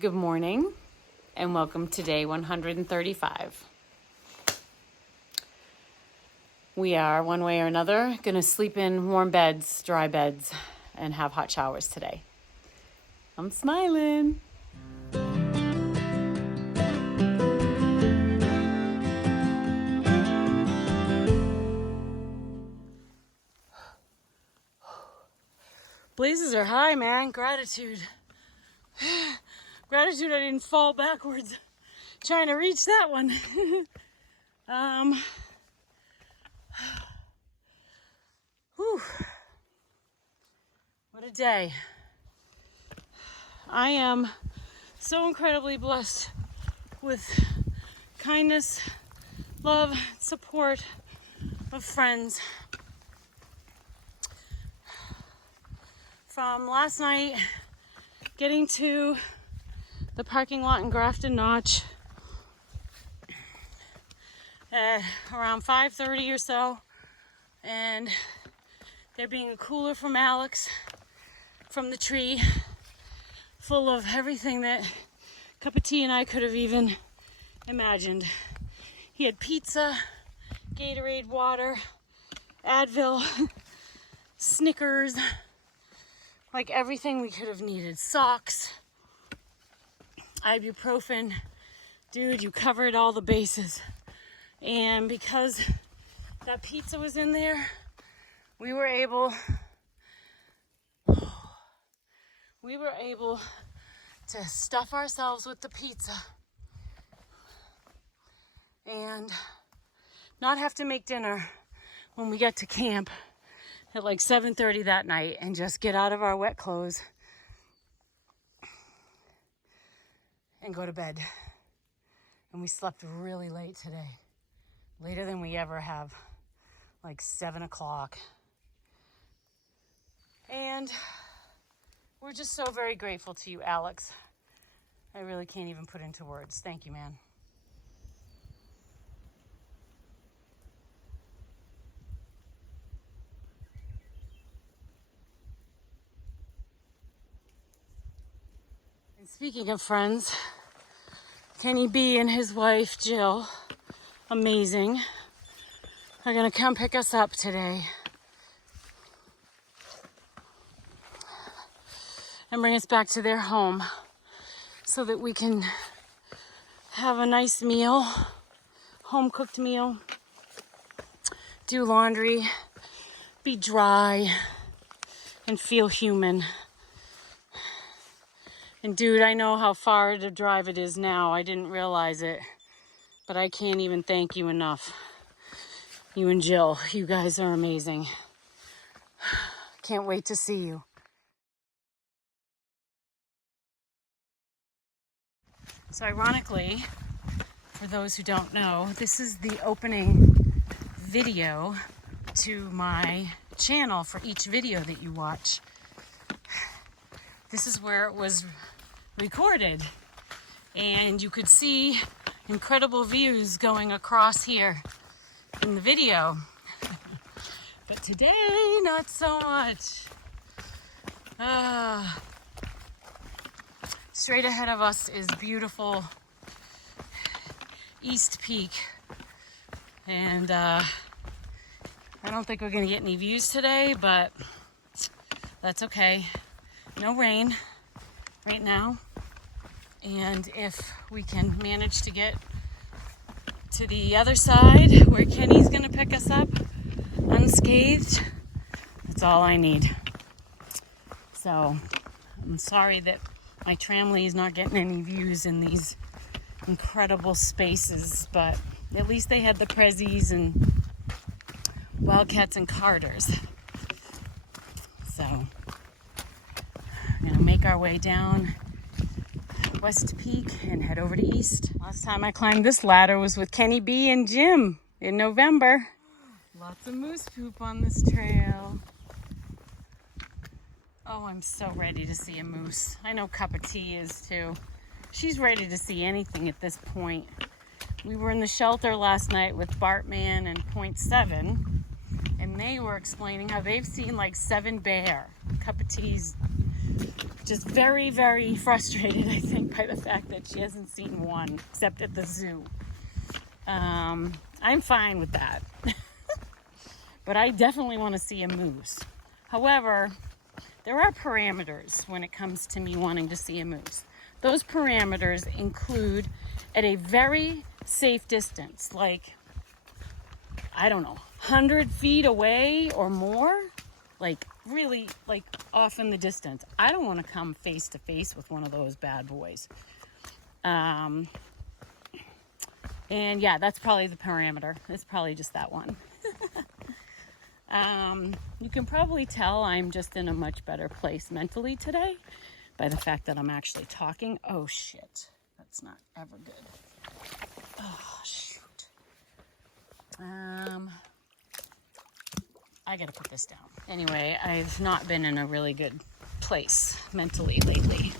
Good morning and welcome to day 135. We are, one way or another, going to sleep in warm beds, dry beds, and have hot showers today. I'm smiling. Blazes are high, man. Gratitude. Gratitude I didn't fall backwards trying to reach that one. Whew. What a day. I am so incredibly blessed with kindness, love, support of friends. From last night, getting to the parking lot in Grafton Notch at around 5:30 or so, and there being a cooler from Alex from the tree full of everything that Cup of Tea and I could have even imagined. He had pizza, Gatorade water, Advil, Snickers, like everything we could have needed. Socks, ibuprofen. Dude, you covered all the bases. And because that pizza was in there, we were able to stuff ourselves with the pizza and not have to make dinner when we get to camp at like 7:30 that night and just get out of our wet clothes and go to bed. And we slept really late today, later than we ever have, like 7 o'clock. And we're just so very grateful to you, Alex. I really can't even put into words. Thank you, man. And speaking of friends, Kenny B and his wife, Jill, amazing, are gonna come pick us up today and bring us back to their home so that we can have a nice meal, home-cooked meal, do laundry, be dry, and feel human. And dude, I know how far to drive it is now. I didn't realize it, but I can't even thank you enough. You and Jill, you guys are amazing. Can't wait to see you. So ironically, for those who don't know, this is the opening video to my channel for each video that you watch. This is where it was recorded, and you could see incredible views going across here in the video. But today, not so much. Straight ahead of us is beautiful East Peak, and I don't think we're gonna get any views today, but that's okay. No rain right now, and if we can manage to get to the other side where Kenny's gonna pick us up unscathed, that's all I need. So I'm sorry that my Tramley is not getting any views in these incredible spaces, but at least they had the Prezzies and Wildcats and Carters. So we're gonna make our way down West Peak and head over to East. Last time I climbed this ladder was with Kenny B and Jim in November. Lots of moose poop on this trail. Oh, I'm so ready to see a moose. I know Cup of Tea is too. She's ready to see anything at this point. We were in the shelter last night with Bartman and Point 7, and they were explaining how they've seen like 7 bear. Cup of Tea's Just very, very frustrated, I think, by the fact that she hasn't seen one, except at the zoo. I'm fine with that. But I definitely want to see a moose. However, there are parameters when it comes to me wanting to see a moose. Those parameters include at a very safe distance, like, I don't know, 100 feet away or more, like really like off in the distance. I don't want to come face to face with one of those bad boys. And yeah, that's probably the parameter. It's probably just that one. You can probably tell I'm just in a much better place mentally today by the fact that I'm actually talking. Oh shit, that's not ever good. Oh shoot. I gotta put this down. Anyway, I've not been in a really good place mentally lately.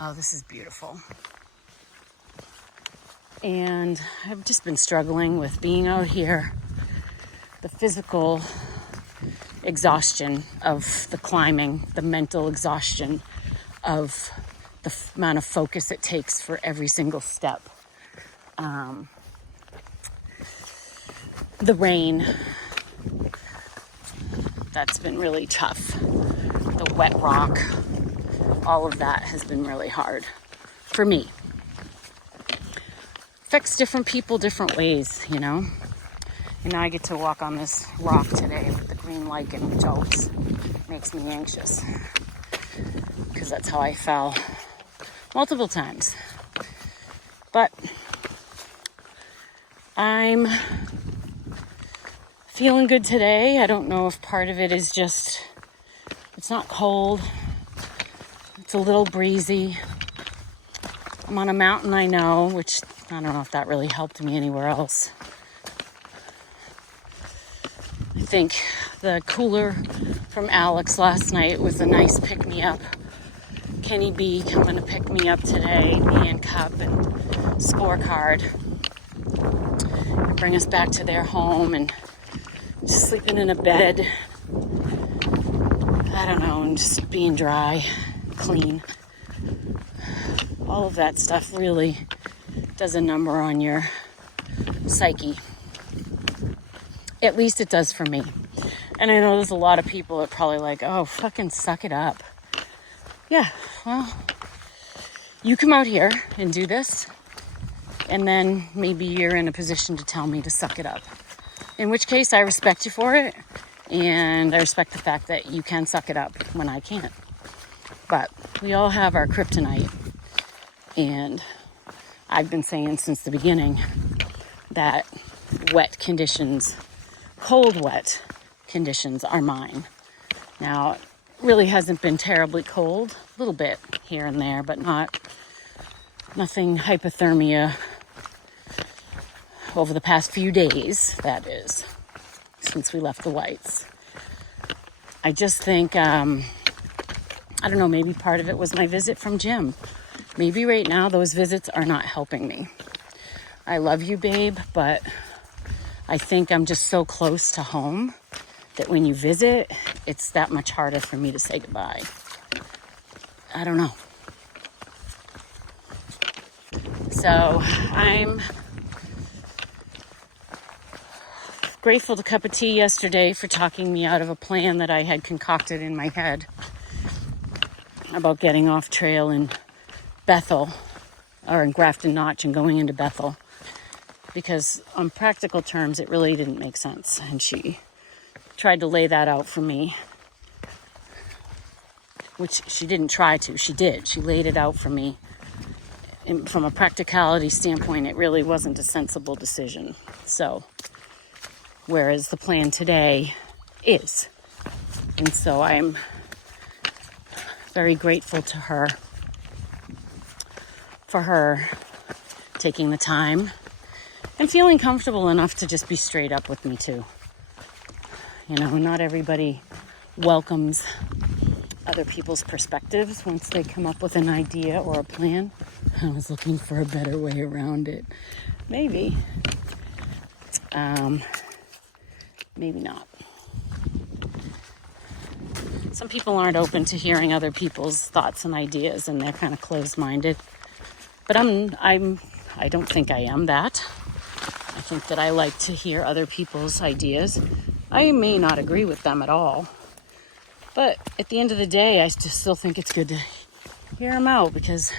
Oh, this is beautiful. And I've just been struggling with being out here, the physical exhaustion of the climbing, the mental exhaustion of the amount of focus it takes for every single step. The rain, that's been really tough. The wet rock, all of that has been really hard for me. Affects different people different ways, you know. And now I get to walk on this rock today with the green lichen, which always makes me anxious because that's how I fell multiple times. But I'm feeling good today. I don't know if part of it is just, it's not cold. It's a little breezy. I'm on a mountain, I know, which I don't know if that really helped me anywhere else. I think the cooler from Alex last night was a nice pick-me-up. Kenny B coming to pick me up today, me and Cup and Scorecard. Bring us back to their home and just sleeping in a bed. I don't know, and just being dry, clean. All of that stuff really does a number on your psyche. At least it does for me. And I know there's a lot of people that are probably like, oh, fucking suck it up. Yeah, well, you come out here and do this, and then maybe you're in a position to tell me to suck it up. In which case, I respect you for it, and I respect the fact that you can suck it up when I can't. But we all have our kryptonite, and I've been saying since the beginning that wet conditions, cold wet conditions are mine. Now, it really hasn't been terribly cold, a little bit here and there, but nothing hypothermia over the past few days, that is, since we left the Whites. I just think, I don't know, maybe part of it was my visit from Jim. Maybe right now those visits are not helping me. I love you, babe, but I think I'm just so close to home that when you visit, it's that much harder for me to say goodbye. I don't know. So I'm grateful to Cup of Tea yesterday for talking me out of a plan that I had concocted in my head about getting off trail in Bethel, or in Grafton Notch, and going into Bethel. Because on practical terms, it really didn't make sense. And she tried to lay that out for me, which she didn't try to. She did. She laid it out for me. And from a practicality standpoint, it really wasn't a sensible decision. So, whereas the plan today is. And so I'm very grateful to her for her taking the time and feeling comfortable enough to just be straight up with me too. You know, not everybody welcomes other people's perspectives once they come up with an idea or a plan. I was looking for a better way around it. Maybe. Maybe not. some people aren't open to hearing other people's thoughts and ideas, and they're kind of closed-minded. But I don't think I am that. I think that I like to hear other people's ideas. I may not agree with them at all, but at the end of the day, I still think it's good to hear them out, because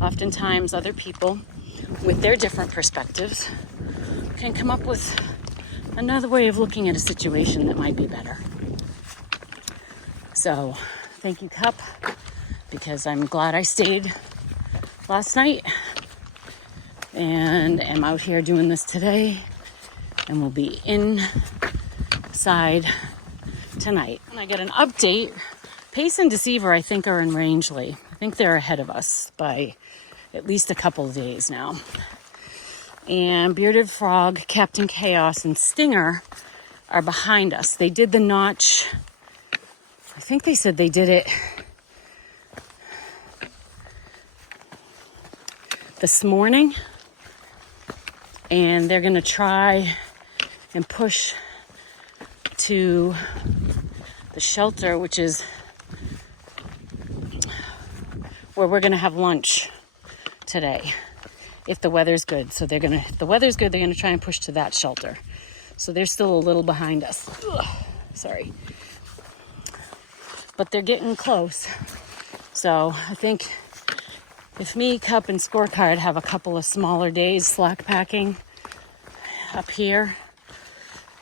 oftentimes other people with their different perspectives can come up with another way of looking at a situation that might be better. So thank you, Cup, because I'm glad I stayed last night and am out here doing this today, and we'll be inside tonight. And I get an update. Pace and Deceiver, I think, are in Rangeley. I think they're ahead of us by at least a couple of days now. And Bearded Frog, Captain Chaos, and Stinger are behind us. They did the notch. I think they said they did it this morning. And they're going to try and push to the shelter, which is where we're going to have lunch today, if the weather's good. So if the weather's good, they're going to try and push to that shelter. So they're still a little behind us. Ugh, sorry. But they're getting close. So I think if me, Cup, and Scorecard have a couple of smaller days slack packing up here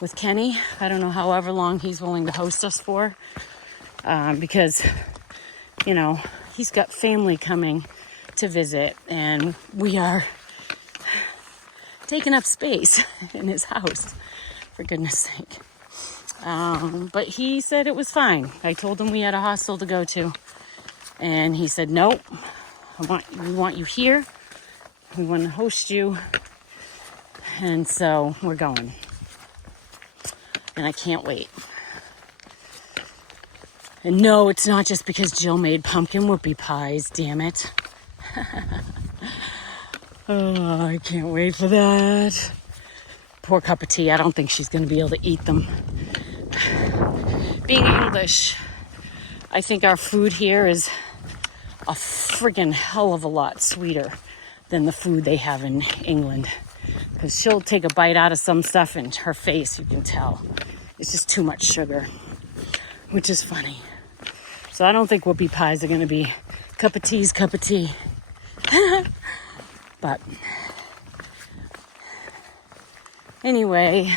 with Kenny, I don't know however long he's willing to host us for, because, you know, he's got family coming to visit, and we are taking up space in his house, for goodness sake. But he said it was fine. I told him we had a hostel to go to, and he said, nope, we want you here. We want to host you. And so we're going. And I can't wait. And no, it's not just because Jill made pumpkin whoopie pies, damn it. Oh, I can't wait for that. Poor Cup of tea. I don't think she's going to be able to eat them. Being English, I think our food here is a friggin' hell of a lot sweeter than the food they have in England. Because she'll take a bite out of some stuff, and her face, you can tell, it's just too much sugar, which is funny. So I don't think whoopie pies are going to be cup of tea's cup of tea. But anyway,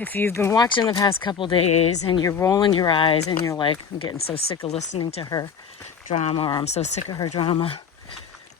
if you've been watching the past couple days and you're rolling your eyes and you're like, I'm getting so sick of listening to her drama, or I'm so sick of her drama,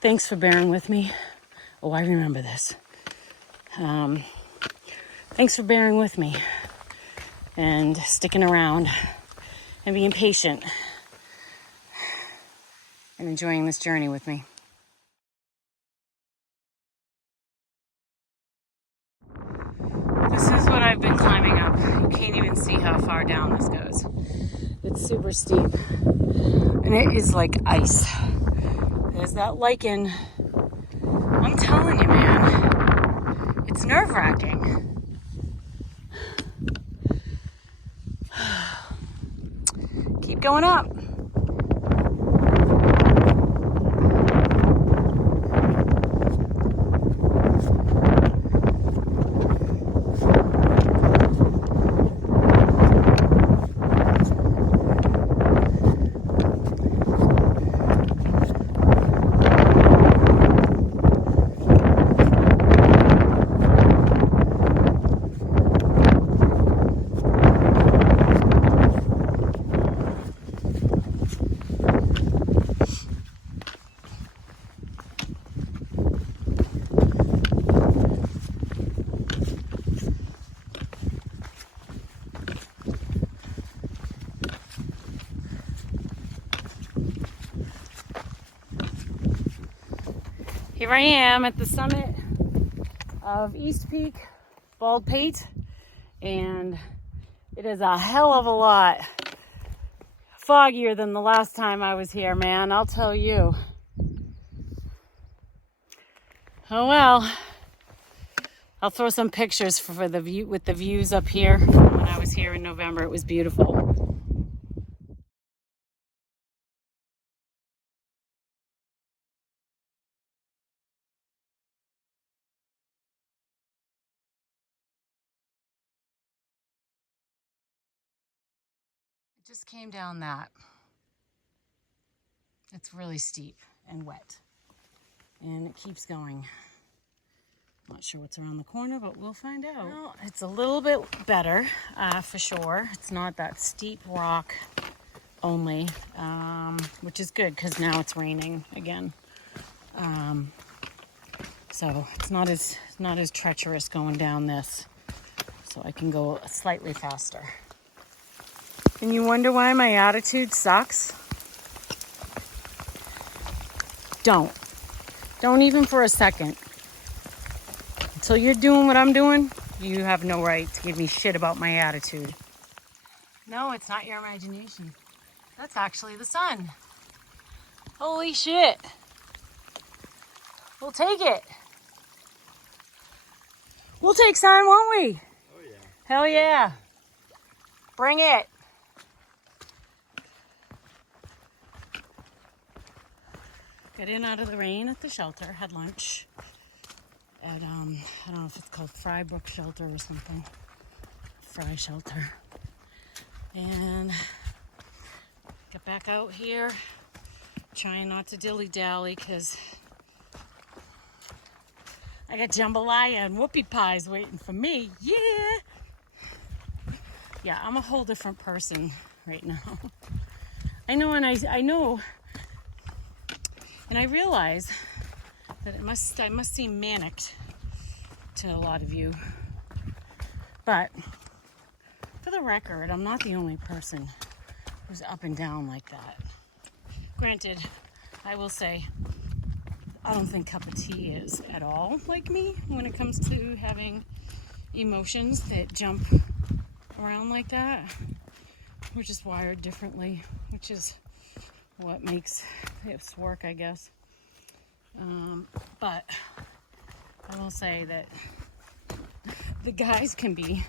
thanks for bearing with me. Oh, I remember this. Thanks for bearing with me and sticking around and being patient and enjoying this journey with me. This is what I've been climbing up. You can't even see how far down this goes. It's super steep, and it is like ice. There's that lichen. I'm telling you, man, it's nerve-wracking. Keep going up. Here I am at the summit of East Peak, Baldpate, and it is a hell of a lot foggier than the last time I was here, man, I'll tell you. Oh well, I'll throw some pictures for the view with the views up here. When I was here in November, it was beautiful. Just came down that. It's really steep and wet. And it keeps going. Not sure what's around the corner, but we'll find out. Well, it's a little bit better, for sure. It's not that steep rock only, which is good because now it's raining again. So it's not as treacherous going down this. So I can go slightly faster. And you wonder why my attitude sucks? Don't even for a second. Until you're doing what I'm doing, you have no right to give me shit about my attitude. No, it's not your imagination. That's actually the sun. Holy shit. We'll take it. We'll take sun, won't we? Oh yeah. Hell yeah. Bring it. Got in out of the rain at the shelter, had lunch at, I don't know if it's called Frybrook Shelter or something. Fry Shelter. And got back out here, trying not to dilly-dally because I got jambalaya and whoopie pies waiting for me. Yeah! Yeah, I'm a whole different person right now. I know, and I know, and I realize that I must seem manic to a lot of you. But for the record, I'm not the only person who's up and down like that. Granted, I will say, I don't think cup of tea is at all like me when it comes to having emotions that jump around like that. We're just wired differently, which is what makes this work, I guess. But I will say that the guys can be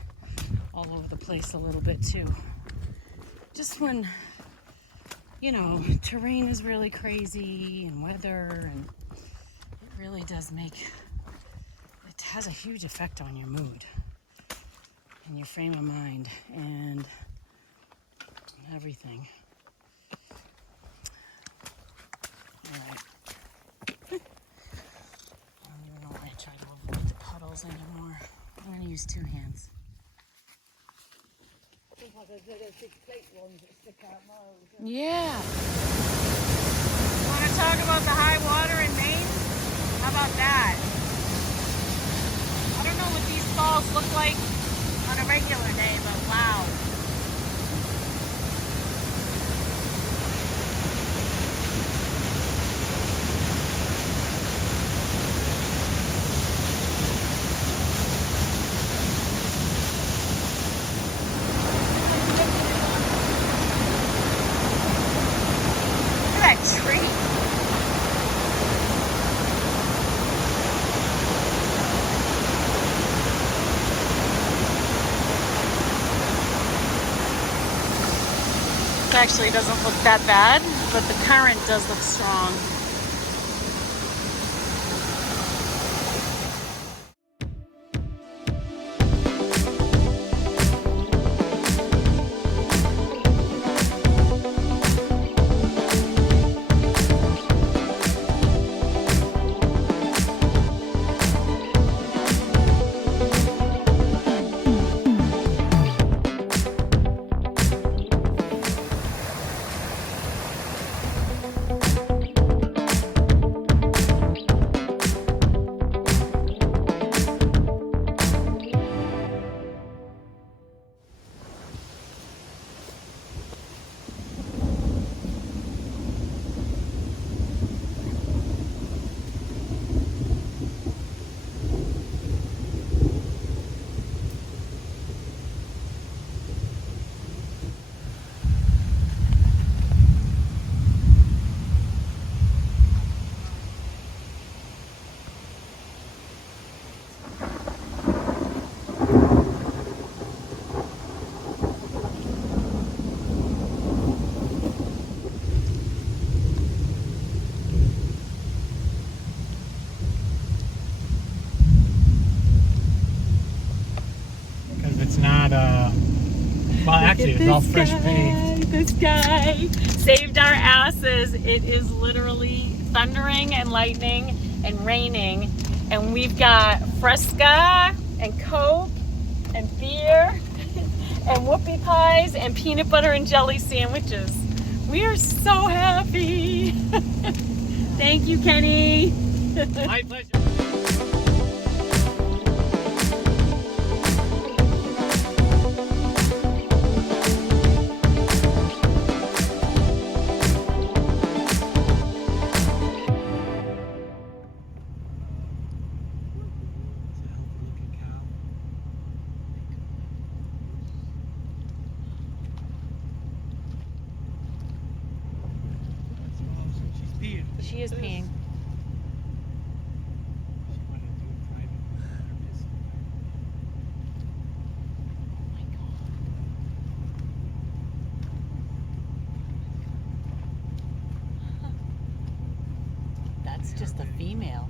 all over the place a little bit too. Just when, you know, terrain is really crazy and weather, and it really does it has a huge effect on your mood and your frame of mind and everything. All right. I don't even know why I try to avoid the puddles anymore. I'm going to use two hands. Yeah. Want to talk about the high water in Maine? How about that? I don't know what these falls look like on a regular day, but wow. Actually doesn't look that bad, but the current does look strong. Well, actually, it's all fresh paved. This guy saved our asses. It is literally thundering and lightning and raining, and we've got Fresca and Coke and beer and whoopie pies and peanut butter and jelly sandwiches. We are so happy. Thank you, Kenny. My pleasure. She is peeing. That's just a female.